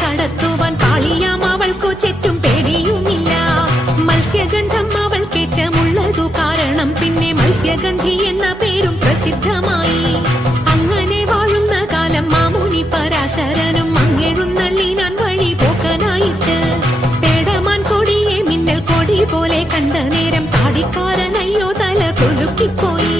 കടത്തുവാൻ പാളിയാം അവൾക്കു ചുറ്റും പേടിയുമില്ല. മത്സ്യഗന്ധം അവൾ കേറ്റമുള്ളതു കാരണം പിന്നെ മത്സ്യഗന്ധി എന്ന പേരും പ്രസിദ്ധമായി. അങ്ങനെ വാഴുന്ന കാലം മാമുനി പരാശരനും മങ്ങെഴുന്നള്ളിനാൻ വഴി പോക്കനായിട്ട് പേടമാൻ കൊടിയെ മിന്നൽ കൊടി പോലെ കണ്ട നേരം താടിക്കാരനയ്യോ തല കൊലുക്കിപ്പോയി.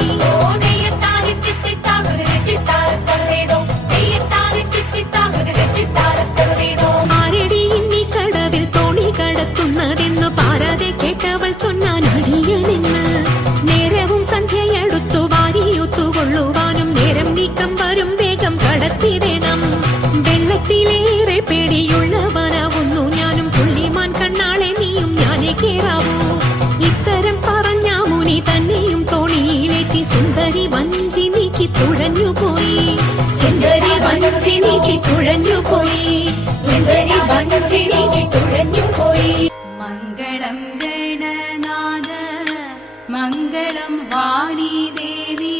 ആരടി ഇന്നീ കടവിൽ തോണി കടത്തുന്നതെന്നു പാരാതെ കേട്ടവൾ ചൊന്നാൻ അടിയനെന്ന്. നേരവും സന്ധ്യയടുത്തു വാരിയൂത്തുകൊള്ളുവാനും നേരം നീക്കം വരും വേഗം കടത്തിടണം. വെള്ളത്തിലേറെ പേടിയുള്ളവനാവുന്നു ഞാനും പുള്ളിമാൻ കണ്ണാളെ നീയും ഞാനേ കേറാവൂ. ഇത്തരം പറഞ്ഞ മുനി തന്നെയും തോണിയിലേറ്റി സുന്ദരി വഞ്ചി നീക്കി തുഴഞ്ഞുപോയി. സുന്ദരി വഞ്ചി നീക്കി തുഴഞ്ഞുപോയി. സുന്ദരി വഞ്ചി നീക്കി തുഴഞ്ഞുപോയി. മംഗളം മംഗളം വാണി ദേവി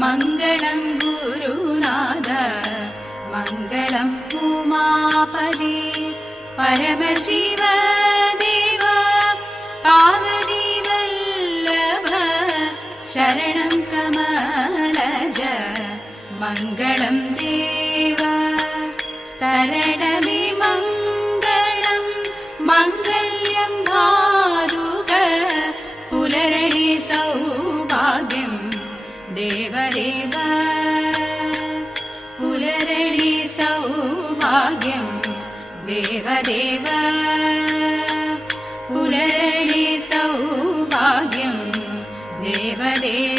മംഗളം ഗുരുനാഥ മംഗളം ഉമാപതി പരമശിവ ദേവ പാർവതി വല്ലഭ ശരണം കമലജ മംഗളം ദേവ തരണമേ മംഗളം മംഗല്യം ഭാതുക പുലരണി സൗഭാഗ്യം ദേവദേവ പുലരണി സൗഭാഗ്യം ദേവദേവ പുലരണി സൗഭാഗ്യം ദേവദേവ